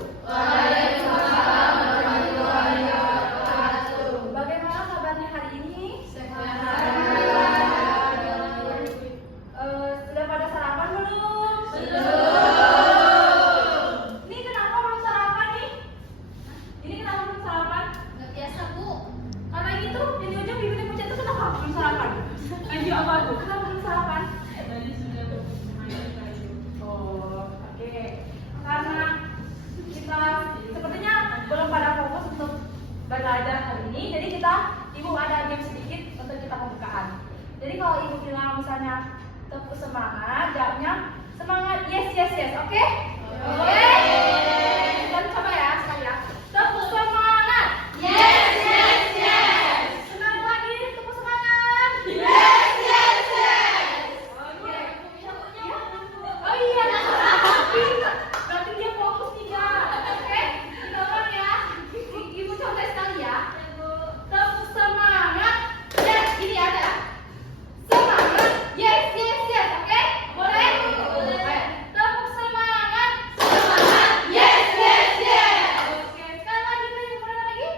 Waalaikumsalam warahmatullahi wabarakatuh. Bagaimana kabarnya hari ini? Sudah pada sarapan belum? Ini kenapa belum sarapan nih? Ini kenapa belum sarapan? Nggak biasa, Bu. Karena ini tuh yang di ujung bibirnya pucat itu kenapa belum sarapan? Lanjut apa tuh? Kenapa belum sarapan? Oh, oke. Karena kita sepertinya belum pada fokus untuk belajar hari ini, jadi ibu ada game sedikit untuk kita pembukaan. Jadi kalau ibu bilang misalnya tepuk semangat, jawabnya semangat, yes yes yes, oke? Oke. Dan coba ya sekali ya. Tepuk semangat. Yes, yes, yes. Senang lagi, tepuk semangat. Yes, yes, yes. Oke. Cabutnya mana, Bu? Oh iya, berarti dia fokus nih Kak. Oke, kita ulang ya. Ibu contoh sekali ya. Tepuk semangat. Yes, ini ada. Semangat. Yes, yes, yes. Oke, boleh? Boleh. Tepuk semangat. Semangat. Yes, yes, yes. Oke, sekali lagi nih, boleh lagi?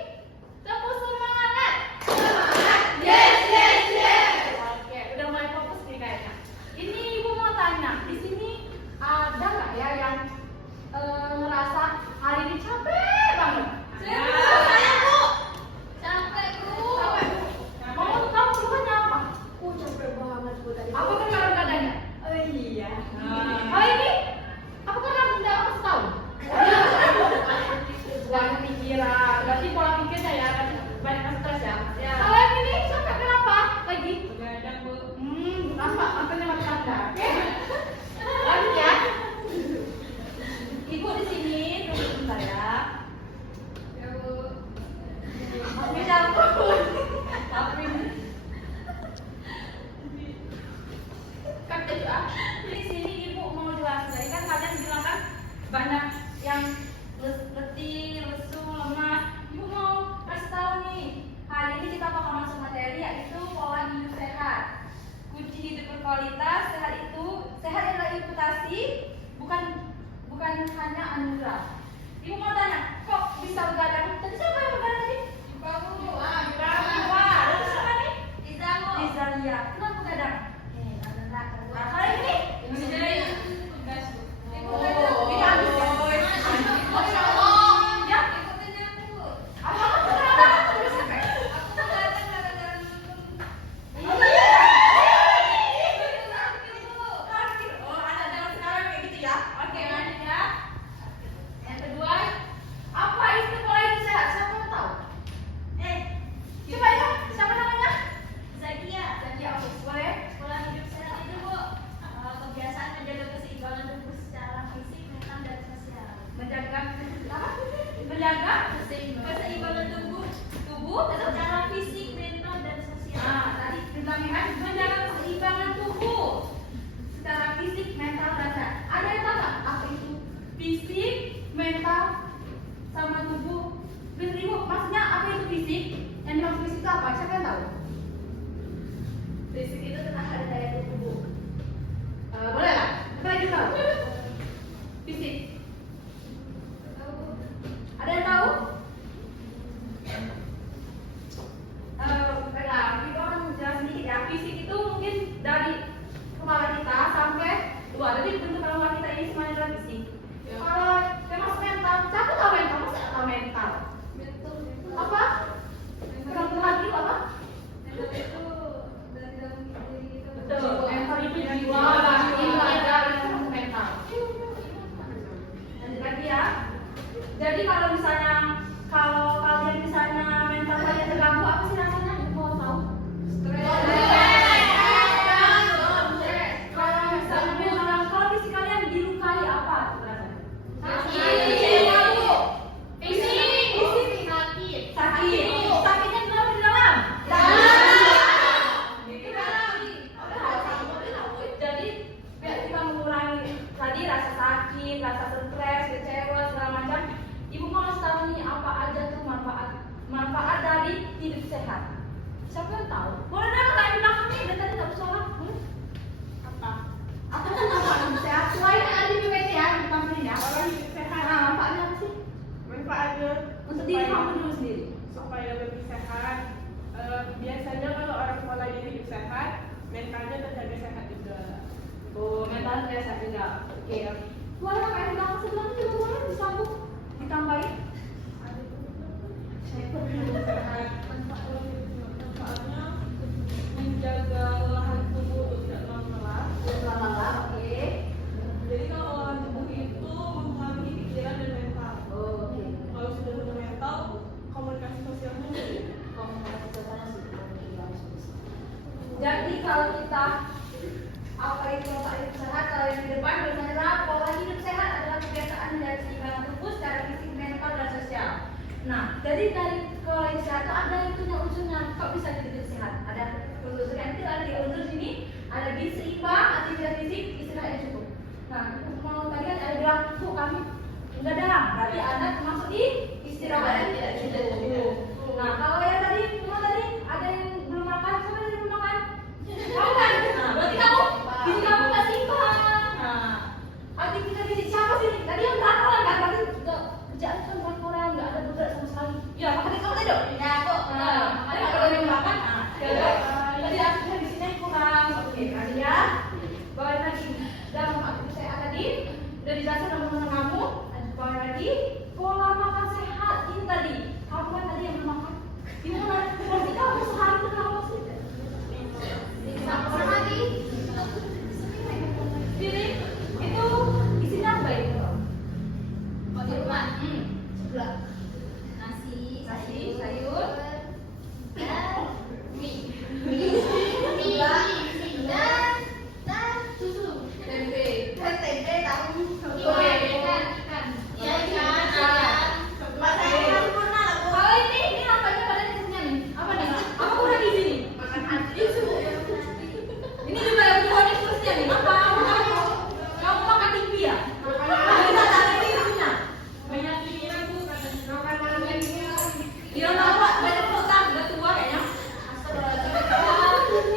Tepuk semangat. Semangat. Yes, yes, yes. Oke, udah mulai fokus nih kayaknya. Ini ibu mau tanya, di sini ada nggak ya yang ngerasa hari ini capek banget? Saya, Bu. Capek, Bu. Capek, Bu. Mau tahu keluhannya apa? Capek banget, Bu, tadi. Apa kan kadang kadangnya? Oh iya. Oh ini? Apa kan aku udah aku tahu? Banyak pikiran, berarti pola pikirnya ya, banyak stres ya. Ya. Kalau yang ini capek kenapa? Lagi? Begadang, Bu. Apa? Makanya mati tanda. Oke? Lanjut ya. Ibu di sini tunggu sebentar ya. Ya, Bu. Tapi jatuh. Tapi kan juga di sini ibu mau jelasin. Tadi kan kalian bilang kan banyak yang letih, lesu, lemas. Ibu mau kasih tahu nih. Hari ini kita bakal masuk materi yaitu pola hidup sehat. Kunci hidup berkualitas sehat adalah reputasi, bukan hanya anugerah. Ibu mau tanya, kok bisa begadang? Tadi siapa yang begadang tadi? Ibu, Bu. Wah, terus siapa nih? Bisa, Bu. Rizalía. Kenapa begadang? Nah, kali ini? Tugas, Bu. Ini habis ya? Ya? Apa? Kenapa? Terus sampai? Oh, ada zaman sekarang kayak gitu ya? Oke, lanjut ya. Yang kedua, apa itu pola hidup sehat? Siapa yang tahu? Coba ya, siapa namanya? Zakia, oke, boleh? Pola hidup sehat itu, Bu, kebiasaan menjaga keseimbangan tubuh secara fisik, mental, dan sosial. Menjaga apa? Menjaga Keseimbangan tubuh secara fisik, mental, dan sosial. Nah, tadi dibilangin kan menjaga keseimbangan tubuh secara fisik, mental, dan sehat. Ada yang tahu nggak apa itu fisik, mental, sama tubuh? Ibu, maksudnya apa itu fisik? Yang dimaksud fisik itu apa? Siapa yang tahu? Fisik itu tentang hari daya tubuh. Boleh lah. Apa lagi tahu? Fisik. Ada yang tahu? Baiklah, kita akan jelas sedikit ya. Fisik itu mungkin dari kepala kita sampai luar. Jadi bentuk kepala kita ini semuanya adalah fisik. Ya. Kalau termasuk mental, siapa tahu mental? Masa nggak tahu mental? Betul. Apa? Kerampuhan itu apa? Mental itu dari dalam diri kita. Betul. Mental itu jiwa, batin, raga itu termasuk mental. Lanjut lagi ya. Jadi kalau kalian misalnya mental kalian terganggu, apa sih rasanya? Ibu mau tahu? Kalau misalnya kalau fisik kalian dilukai apa rasanya? Sakit. Sakitnya kenapa di dalam? Jadi biar kita mengurangi tadi rasa sakit, rasa stres, kecewa segala macam. Ibu mau kasih tahu nih apa aja tuh manfaat dari hidup sehat. Siapa yang tahu? Boleh dong nggak di belakang nih, dari tadi nggak bersuara. Apa? Apa tuh manfaat hidup sehat? Selain ada di PPT ya, di depan ini ya. Orang hidup sehat. Nah, manfaatnya apa sih? manfaatnya Untuk diri kamu dulu sendiri. supaya lebih sehat. Biasanya kalau orang pola hidup sehat, mentalnya terjaga sehat juga. Oh, mental saya juga. Oke. Boleh kayak di belakang sebelahnya juga boleh disambung, ditambahin. Sehat. Manfaatnya menjaga lahan tubuh untuk tidak lelah. Lelah, oke. Jadi kalau lahan tubuh itu mempengaruhi pikiran dan mental. Oh, oke. Kalau sudah punya mental, komunikasi sosialnya Komunikasi sosialnya sudah bagus. Jadi kalau kita apa itu pola hidup sehat, kalau yang di depan adalah pola hidup sehat adalah kebiasaan dari keseimbangan tubuh secara fisik, mental, dan sosial. Nah, jadi dari pola hidup sehat itu ada yang punya unsurnya. Kok bisa jadi sehat? Ada unsurnya itu ada di unsur sini, ada gizi seimbang, aktivitas fisik, istirahat yang cukup. Nah, mau tadi kan ada bilang, Bu kami udah dalam, berarti Anda termasuk di istirahat yang tidak cukup. Nah, kalau yang tadi, cuma tadi ada yang belum makan, siapa yang belum makan? Kamu kan? Nah, berarti kamu gizi kamu nggak seimbang. Nah, aktivitas fisik siapa sih? Tadi yang belakangan kan, berarti kerjaan kan belakangan, nggak ada bergerak sama sekali. Ya, makanya kamu tadi dong. Ya, Bu. Nah, makanya kalau yang makan, tadi aktivitas fisiknya kurang. Oke, berarti ya. Balik lagi dalam aktivitas sehat tadi, udah dijelasin sama kamu. Balik lagi, pola makan sehat ini tadi. Kamu kan tadi yang belum makan. Gimana? Berarti kamu sehari itu berapa sih? Sama lagi. Pilih itu isinya apa itu? Oh, di rumah. Sebelah. Nasi, Nasi, sayur, dan mie, dan susu. tempe. Tempe tahu. Oke. Ikan. Ya, ikan, ayam. Makanan sempurna lah, Bu. Kalau ini apanya pada isinya nih? Apa nih? Apa kurang di sini? Ini juga yang kurang isinya nih. Apa? Kamu makan tinggi ya? Kita taruh ini isinya. banyak pikiran Bu, Dia mau Pak, banyak utang, udah tua kayaknya.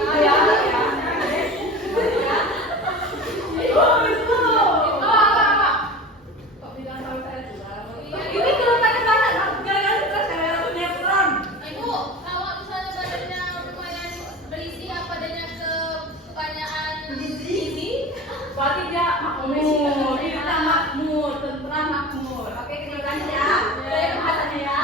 Ah, ya. Apa? Kok bilang sama saya tua? Ini kelutannya banyak, gara-gara stres, gara-gara punya peran. Ibu, kalau misalnya badannya lumayan berisi apa adanya kebanyakan Gizi, berarti dia makmur, kita makmur, tentram makmur. Oke, kita lanjut ya. Dari pembahasannya ya.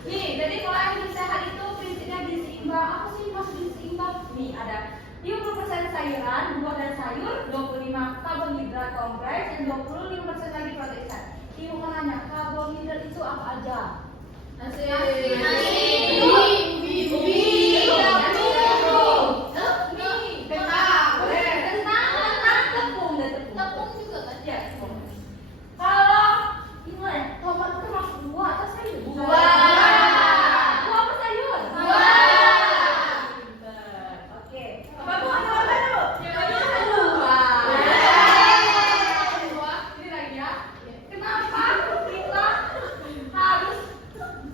Nih, jadi pola hidup sehat itu prinsipnya gizi seimbang. Apa sih maksud gizi seimbang? Nih ada 50% sayuran, buah dan sayur, 25 karbohidrat kompleks, dan 25% lagi protein. Ibu mau nanya, karbohidrat itu apa aja? nasi, tepung juga kan? Kalau gimana? Tomat itu masuk buah atau sayur? Buah. Buah apa sayur? Oke. Bapak mau ada apa dulu? Buah. Ini lagi ya. Kenapa kita harus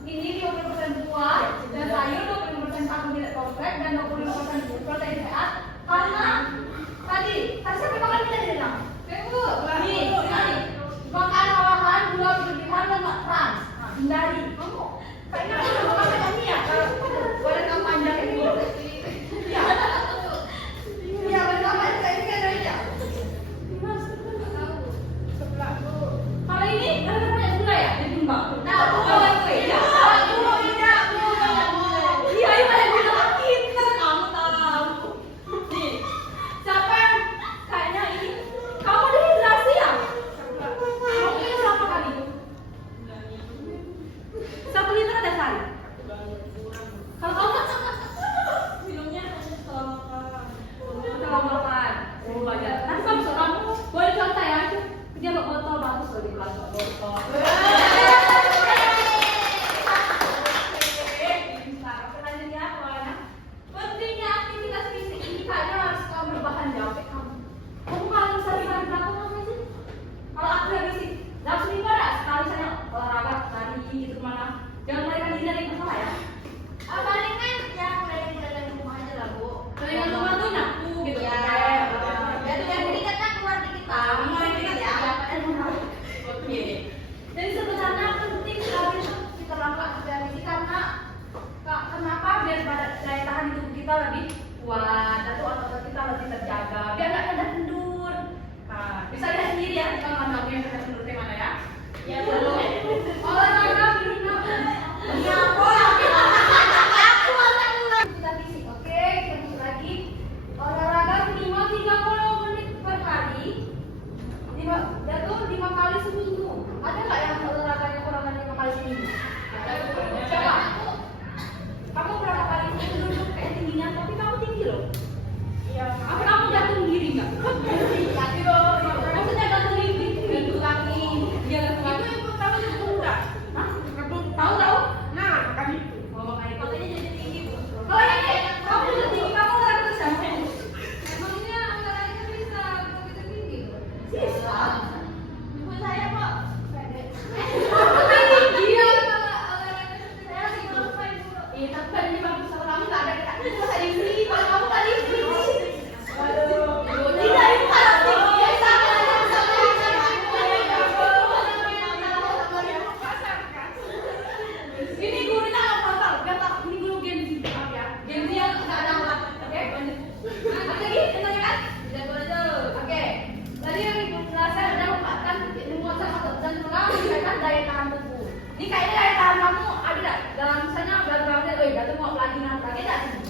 ini 20% buah dan sayur, 20% karbohidrat kompleks dan 25% protein sehat? Karena tadi siapa makan kita di dalam? Nih, makan olahan gula berlebihan dan lemak trans. Hindari. Kamu kayaknya udah makan ini ya? Badan kamu panjang ini. Iya. Iya, badan kamu panjang kayak ini ada aja. sebelah Bu. Kalau ini kan banyak gula ya, ditimbang. Nah, Bu. Iya. Iya, ini banyak gula makin. Kan kamu tahu. Nih, siapa yang kayaknya ini? Kamu dehidrasi ya? Kamu ini berapa kali? kita lebih kuat, atau otot kita lebih terjaga, biar nggak kena kendur. Nah, bisa lihat sendiri ya, kalau mana yang kena kendur di mana ya? Ya dulu. Olahraga berenang. Ya, kita fisik, oke? Kita masuk lagi. Olahraga minimal 30 menit per hari. 5 kali seminggu. Ada nggak yang olahraganya kurang dari 5 kali seminggu? Coba. Kamu berapa kali duduk kayak tingginya, tapi kamu tinggi loh. Iya. Apa kamu gantung diri nggak? Tapi loh, Maksudnya gantung diri, gantung kaki. Dia gantung kaki. itu tahu itu enggak? Hah? Tahu? Tahu? Nah, kan itu. Oh, makanya itu. Makanya jadi tinggi, Bu. Oh iya, kamu udah tinggi, kamu olahraga terus ya? Emangnya olahraganya bisa kalau kita tinggi? Bisa. Ibu saya kok pendek. Iya. Saya sih lupa Ibu. Iya, tapi kan ini bagus sama kamu nggak ada kan? Itu tadi free, kalau kamu tadi free. Aduh. Tidak, itu kalau tinggi ya sama. Ini gurunya nggak pasal, biar tak ini guru Gen Z, maaf ya. Gen Z yang nggak ada alat, oke? Lanjut. Lagi, enak kan? Jago aja. Oke. Tadi yang ibu jelaskan ada kan ilmuwan sama dan tulang meningkatkan daya tahan tubuh. Ini kayaknya daya tahan kamu ada nggak? Dalam misalnya berat-beratnya, jatuh mau lagi nggak sih?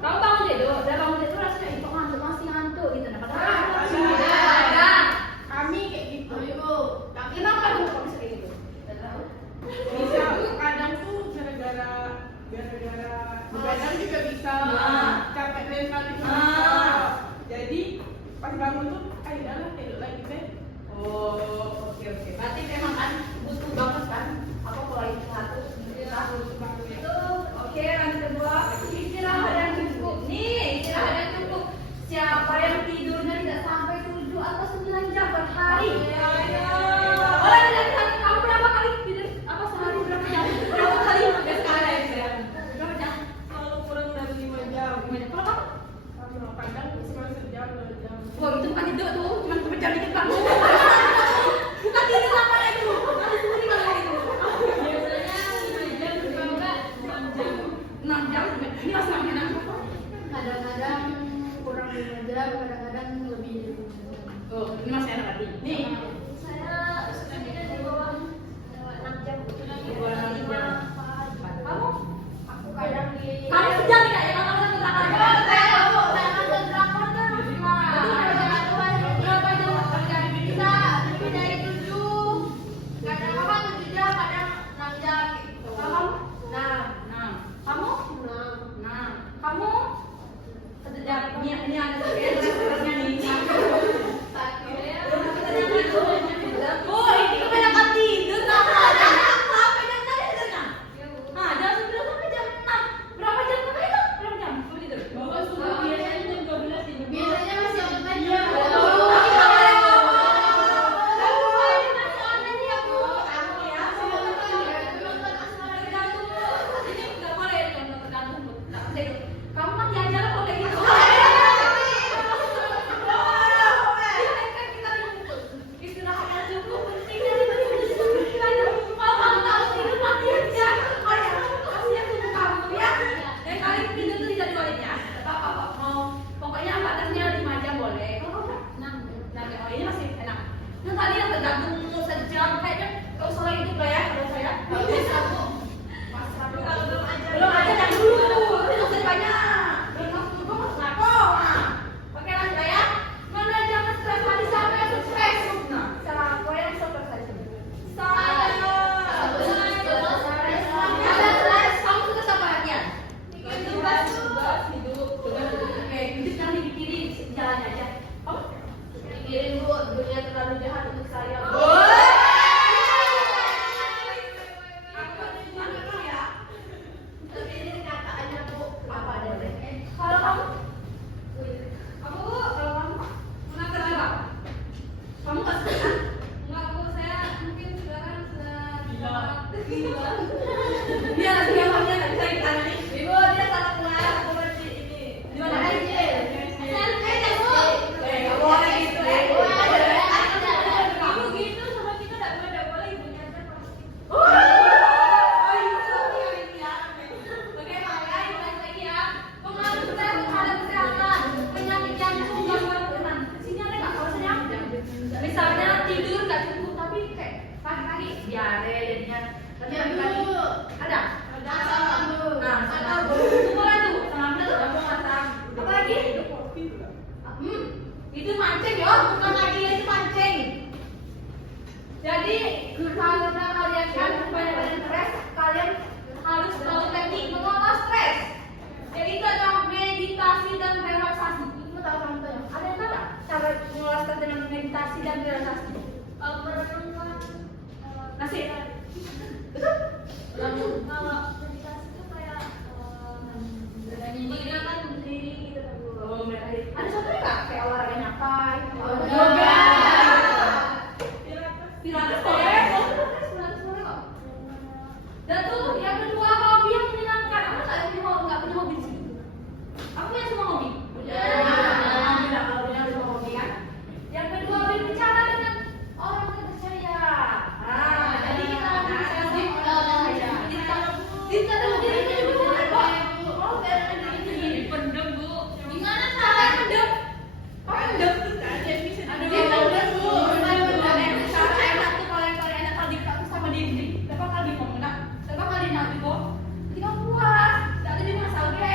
Kamu bangun tidur, udah bangun tidur rasanya itu ngantuk, masih ngantuk gitu. Nah, padahal kamu masih ada. Kami kayak gitu. Kenapa kamu kok bisa kayak gitu? Bisa kadang tuh gara-gara begadang juga bisa, capek mental juga bisa. Jadi pas bangun tuh, udah lah tidur lagi deh. Oh, oke. Berarti memang kan butuh banget kan? Apa pola istirahat tuh? Itu oke. Lanjut kedua, istirahat yang cukup. Nih, istirahat yang cukup. Siapa yang tidurnya tidak sampai 7 atau 9 jam per hari? Orang yang tadi kamu berapa kali tidur? Apa sehari berapa jam? Berapa kali? Udah sekali ya istirahat. Berapa jam? Kalau kurang dari 5 jam. Kalau kamu? Kalau kadang cuma sejam 2 jam. Wah, itu bukan tidur tuh, cuma kepejam dikit bang. Bukan tidur apa itu? Harus sendiri kalau itu. Biasanya 5 jam juga enggak 6 jam. 6 jam, ini masih 6 jam. Kadang-kadang kurang 5 jam, kadang-kadang lebih. Oh, ini masih enak tadi. Nih, Saya sebenarnya di bawah 6 jam. Di bawah 6 jam. Kamu? Aku kadang di. Kamu sejam tidak ya? Kamu satu takar. Saya nonton drakor kan maksimal. Berapa jam? Bisa lebih dari 7. Kadang-kadang 7 jam, kadang 6 jam gitu. Kamu? Nah, Kamu? nah. Kamu? Satu jam. Ini ada sebenarnya nih. Oh, ini kebanyakan tidur sama. Sampai jam tadi tidurnya. Nah, jam 9 sampai jam 6. Berapa jam kamu itu? Berapa jam kamu tidur? Biasanya jam 12 tidur. Biasanya masih online. Iya. Kamu kan diajar kok kayak gitu. Istirahatnya cukup penting dari kalau kamu tahu tidur mati aja. Oh ya, kasihan tubuh kamu ya. Dan kali tidur tuh tidak boleh ya. Apa mau pokoknya batasnya 5 jam boleh. Kalau kamu 6. Oh ini masih enak. Yang tadi yang tergantung sejam kayaknya kalau soal itu lah ya kalau saya. Kalau Belum aja yang dulu. Itu masih banyak. Belum masuk dulu mas Nako. Oke lanjut ya. Mana jangan stres tadi siapa yang stres? Nah, siapa yang stres tadi? Saya. Ada stres. Kamu suka sama latihan? Tugas hidup. Oke, hidup jangan dipikirin jalannya aja. Oh, pikirin bu, dunia terlalu jahat untuk saya. Tapi ini kenyataannya Bu. Apa ada deh? Kalau kamu? Apa bu? Kalau kamu? Mengatur apa? Kamu nggak suka? Enggak Bu, saya mungkin sekarang sudah Gila. Dia lagi gambarnya nggak bisa kita nih. Ibu dia salah keluar. Coba di ini. Di mana aja? Saya Bu. Nggak boleh gitu ya. Ibu gitu sama kita enggak boleh ibunya aja pasti. Oh, itu ini ya. Bagaimana? tidur nggak cukup, tapi kayak pagi-pagi diare jadinya. Nanti Ya, pagi-pagi Bu. ada. Asam, Bu. Nah, Asam, Bu. Itu mulai tuh, sama bener tuh, mau masak. Apa lagi? Itu kopi juga. Itu mancing ya, bukan lagi itu mancing. Jadi karena kalian kan supaya kalian stres, kalian harus tahu teknik mengolah stres. Jadi itu ada meditasi dan relaksasi. Itu tahu contohnya. Ada yang tahu nggak cara mengolah stres dengan meditasi dan relaksasi? Merenungkan Nasi. Betul? kalau meditasi itu kayak mendengarkan diri gitu kan, Bu. Oh, ada contohnya nggak? Kayak olahraga nyapai, Yoga. Pilates boleh, Pilates boleh kok. Dan tuh yang kedua hobi yang menyenangkan. Aku nggak punya hobi sih. Aku punya semua hobi. Alhamdulillah kalau punya semua hobi kan. Yang kedua berbicara dengan orang terpercaya. Nah, jadi kita bisa kita tahu diri kita juga boleh kok. Oh, dipendem Bu. Gimana cara pendem? Kok pendem? Ada bisa Ada pendem Bu. Cara enak tuh kalau yang paling enak kalau dipaksa sama diri. Berapa kali mau menang? Berapa kali nanti kok? Kita puas. Jadi di masa oke.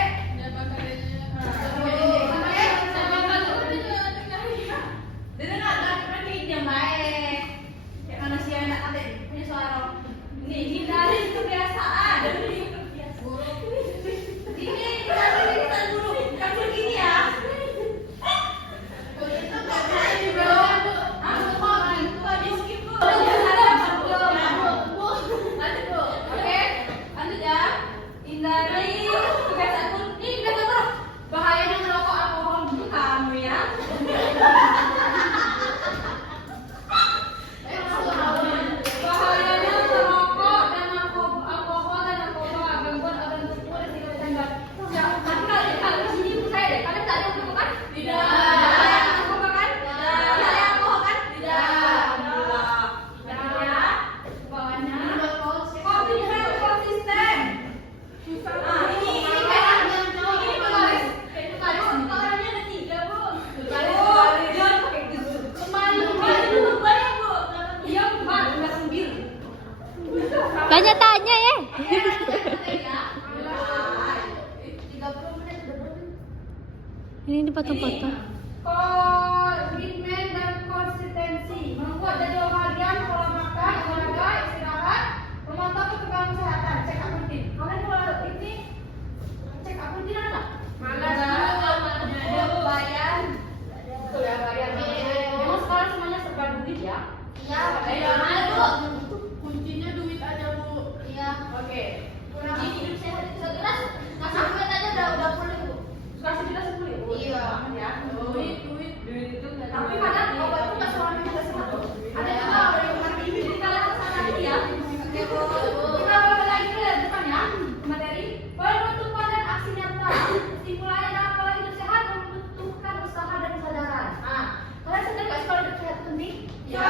Dengar kan yang baik. Ya karena si enak ada punya suara. Nih hindari kebiasaan. Ini kita dulu. Kan begini ya. Hindari kebiasaan buruk. Ini kebiasaan buruk. Bahayanya merokok alkohol dulu kamu ya. Bahayanya merokok dan alkohol dan narkoba, gangguan organ tubuh dan segala macam. Ya, tapi kalian di sini percaya deh, kalian tak ada yang merokok kan? Tidak. Ada yang narkoba kan? Tidak. Ada yang alkohol kan? Tidak. Alhamdulillah. Jangan ya. Bawahnya. Konsisten, konsisten. Nah, ini kayak ini tulis. Kayak tulis. Orangnya ada 3, Bu. Tulis. Dia pakai gitu. Kembali dulu banyak, Bu. Iya, Mbak, enggak sambil. Tanya-tanya ya. 30 menit udah berapa? Ini dipotong-potong. Komitmen dan konsistensi membuat jadwal harian, pola makan, olahraga, istirahat, memantau perkembangan kesehatan, cek up rutin. Kalian kalau ini cek up rutin ada nggak? Bayar. Betul ya, bayar. Memang sekarang semuanya serba duit ya. Iya, ada, Bu. Kuncinya duit aja, Bu. Iya. Oke. Kunci hidup sehat itu segelas nasi kulit aja udah pulih, Bu. Kasih kita 10 ya, Bu. Iya. Ya. Duit Itu tapi kadang obat itu nggak semuanya bisa sehat. Ada juga orang yang mati. Jadi kalian harus hati ya. Oke, Bu. Kita balik lagi ke depan ya, materi. Penutupan dan aksi nyata. Kesimpulannya adalah pola hidup sehat membutuhkan usaha dan kesadaran. Nah, kalian sadar nggak sih kalau hidup sehat penting? Ya.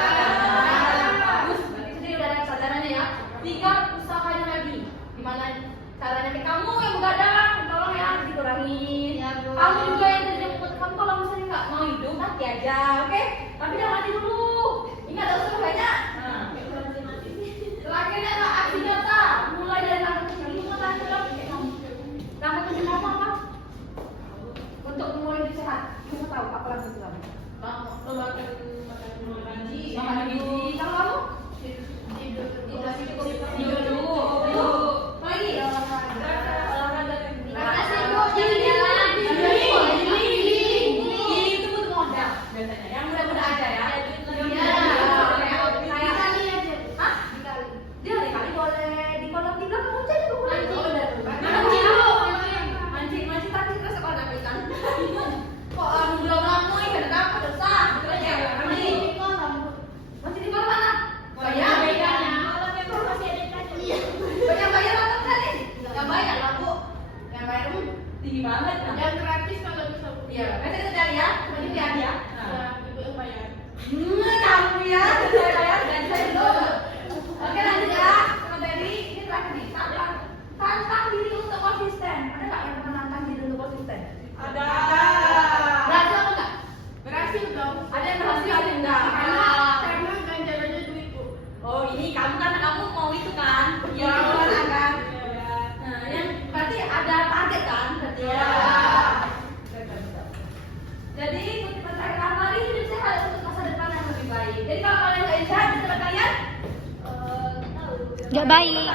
Nggak baik.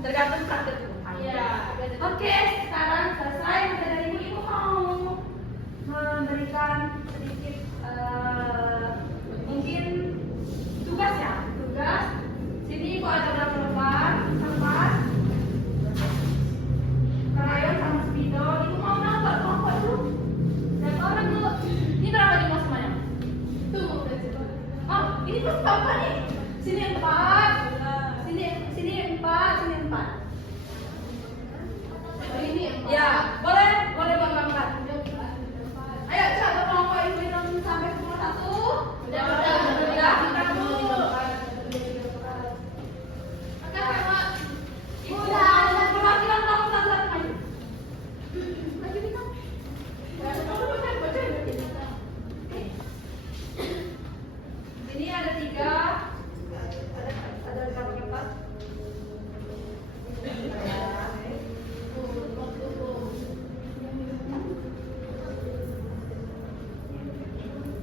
Tergantung praktek Tuhan. Iya. Oke, sekarang selesai maka dari ini ibu mau memberikan sedikit mungkin tugas ya, tugas. Sini ibu ada berapa lembar kertas, krayon sama spidol. Ibu mau nambah kelompok dulu. Berapa orang dulu? Ini berapa nih mau semuanya? Tunggu berarti. Oh, ini berapa nih? Sini 4, sini 4, sini 4. Ini Ya, boleh Bang angkat. Ayo coba kelompok ibu hitung sampai 11. Udah. Kita dulu. Oke, Pak. Ibu udah perwakilan kamu satu-satu maju. Maju kita. Sini ada 3. Ada berapa kertas?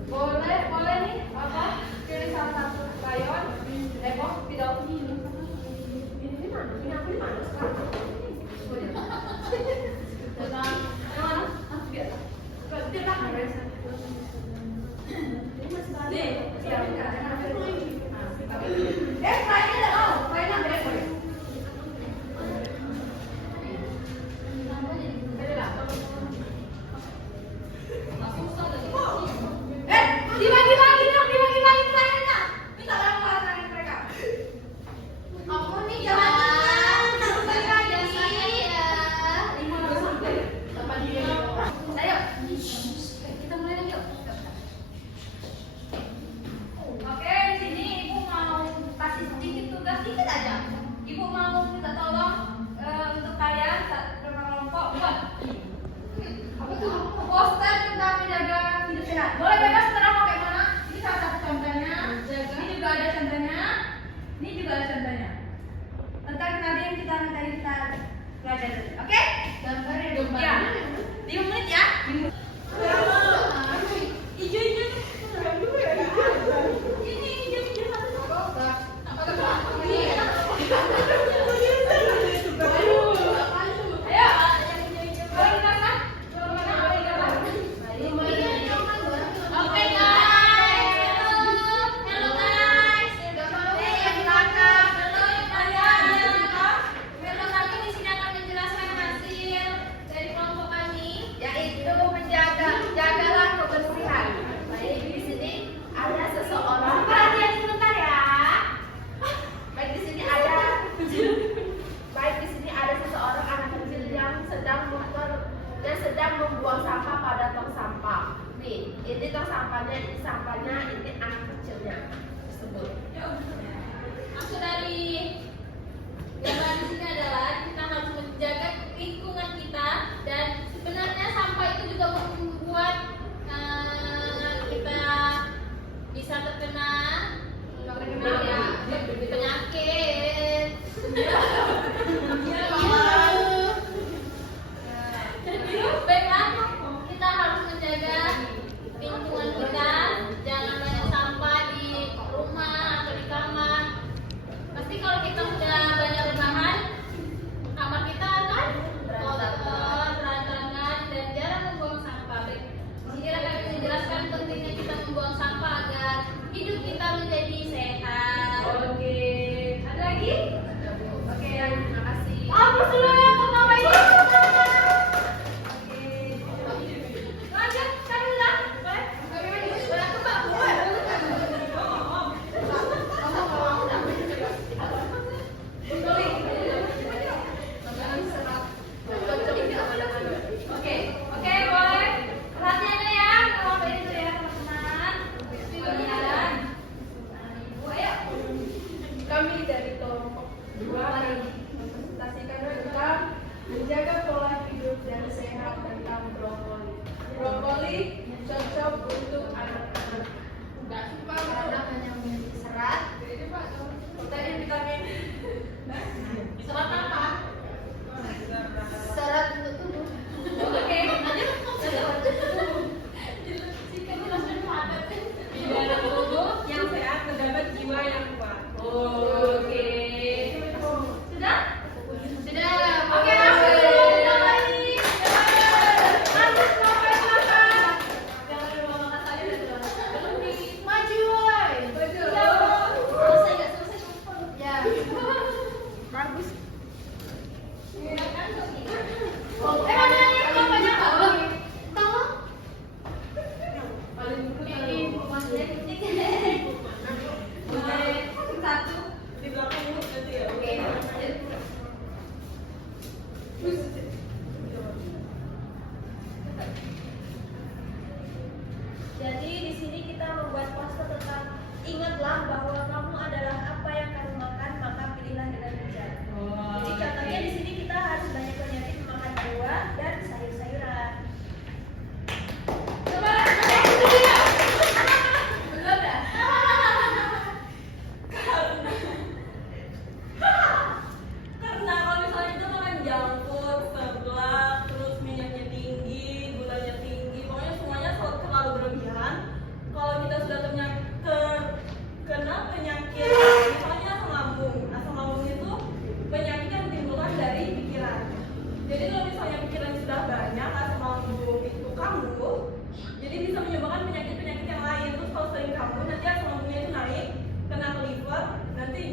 Boleh nih apa? Pilih salah satu krayon, lepok, spidol. Ini mana? Ini aku di mana sekarang? Yang mana? Biar. Biar lah. Nih, krayonnya ada mau? Krayonnya ada lepok. Dibagi lagi krayonnya. Minta orang lain mereka. Kamu nih jangan sampai lagi ya. 5 sampai 8 dia. Ayo. Kita mulai lagi yuk. Oke, di sini ibu mau kasih sedikit tugas dikit aja. Ibu mau minta tolong untuk kalian satu kelompok buat Apa tuh? poster tentang menjaga hidup sehat. Boleh bebas terang mau kayak mana? Ini salah satu contohnya. Ini juga ada contohnya. Ini juga ada contohnya. Tentang tadi yang kita pelajari. Oke? Gambar ya Ya. 5 menit ya. Hijau. Ini hijau satu. Ayo. Boleh kita kan? Oke guys. Hello guys. Yaitu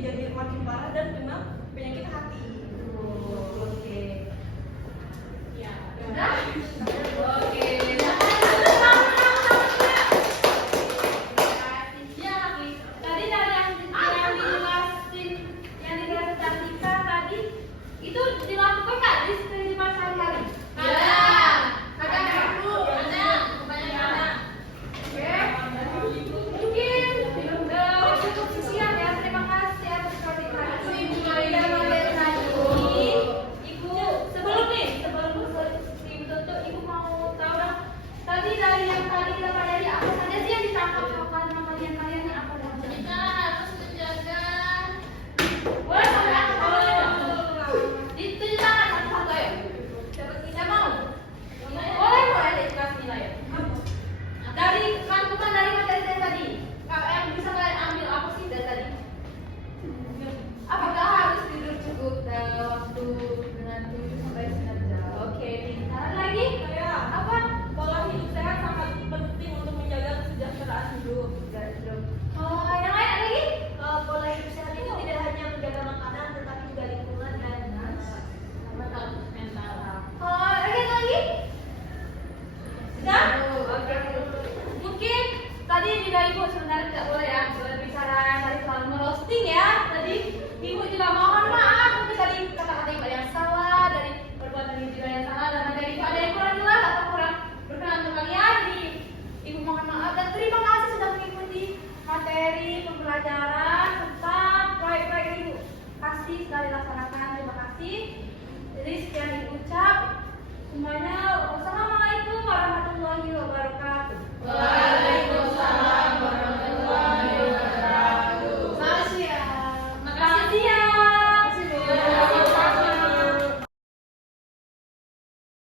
jadi makin parah dan kena penyakit hati. Oke. Ya, udah. Oke. Tadi dari yang dijelasin Cantika tadi itu dilakukan nggak di kehidupan sehari-hari? Mungkin cukup sekian ya. Terima kasih atas partisipasi Ibu Maria Mandiri. Ibu sebelum Ibu tutup, Ibu mau tahu dong tadi dari yang tadi kita pelajari apa saja sih yang ditangkap sama kalian ini apa saja? Kita harus menjaga. Boleh sampai apa? Ditunjukkan satu-satu ya. Siapa mau? Boleh dikasih nilai. Dari cantuman dari materi tadi, yang bisa kalian ambil apa sih dari tadi? Apakah harus tidur cukup dalam waktu dengan 7 sampai 9 jam? Oke, sekarang lagi apa? Pola hidup sehat sangat penting untuk menjaga kesejahteraan hidup. Oh, yang lain ada lagi? Pola hidup sehat itu tidak hanya menjaga makanan, tetapi juga lingkungan dan Mental. Oh, lagi? Sudah? Oke. Mungkin tadi juga Ibu sebenarnya tidak boleh ya berbicara tadi terlalu merosting ya. Tadi Ibu juga mohon maaf mungkin tadi kata-kata Ibu ada yang salah, dari perbuatan Ibu juga yang salah, dan dari Ibu ada yang kurang jelas atau kurang berkenan untuk kalian. Jadi Ibu mohon maaf dan terima kasih sudah mengikuti materi pembelajaran tentang proyek-proyek Ibu kasih sekali laksanakan. Terima kasih. Jadi sekian diucap. Semuanya wassalamualaikum warahmatullahi wabarakatuh.